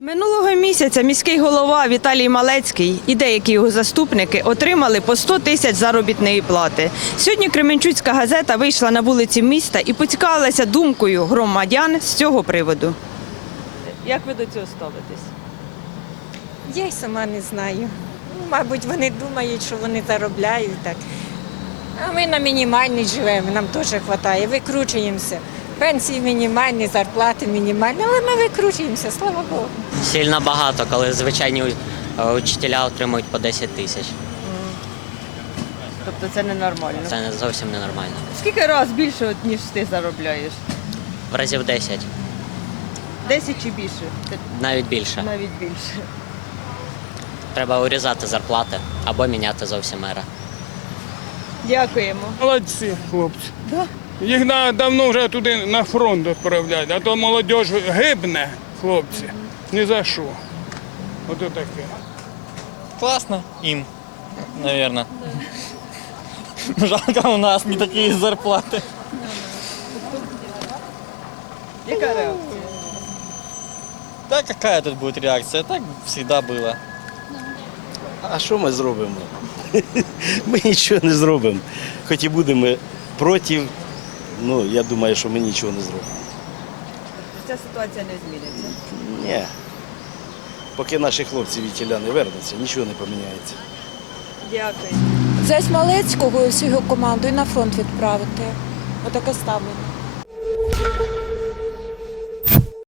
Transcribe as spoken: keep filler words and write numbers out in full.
Минулого місяця міський голова Віталій Малецький і деякі його заступники отримали по сто тисяч заробітної плати. Сьогодні Кременчуцька газета вийшла на вулиці міста і поцікавилася думкою громадян з цього приводу. Як ви до цього ставитесь? Я й сама не знаю. Ну, мабуть, вони думають, що вони заробляють так. А ми на мінімальній живемо, нам теж вистачає, викручуємося. Пенсії мінімальні, зарплати мінімальні, але ми викручуємося, слава Богу. Сильно багато, коли звичайні е, учителя отримують по десять тисяч. Тобто це ненормально. Це не- зовсім ненормально. Скільки разів більше, от, ніж ти заробляєш? В разів десять, Десять чи більше? навіть більше. Навіть більше. Треба урізати зарплати або міняти зовсім мера. Дякуємо. Молодці, хлопці. Да? Їх на, давно вже туди на фронт відправляють, а то молодь гибне, хлопці. Ні за що. Ото таке. Классно им, наверное. Жалко, у нас не такие зарплаты. Яка реакція? Да какая тут будет реакция? Так всегда было. А що ми зробимо? Ми нічого не зробимо. Хоч і будемо проти, ну я думаю, що ми нічого не зробимо. Ця ситуація не зміниться. Ні. Поки наші хлопці від тіля не вернуться, нічого не поміняється. Дякую. Зась Малецького і всю його команду і на фронт відправити. Отаке ставлення.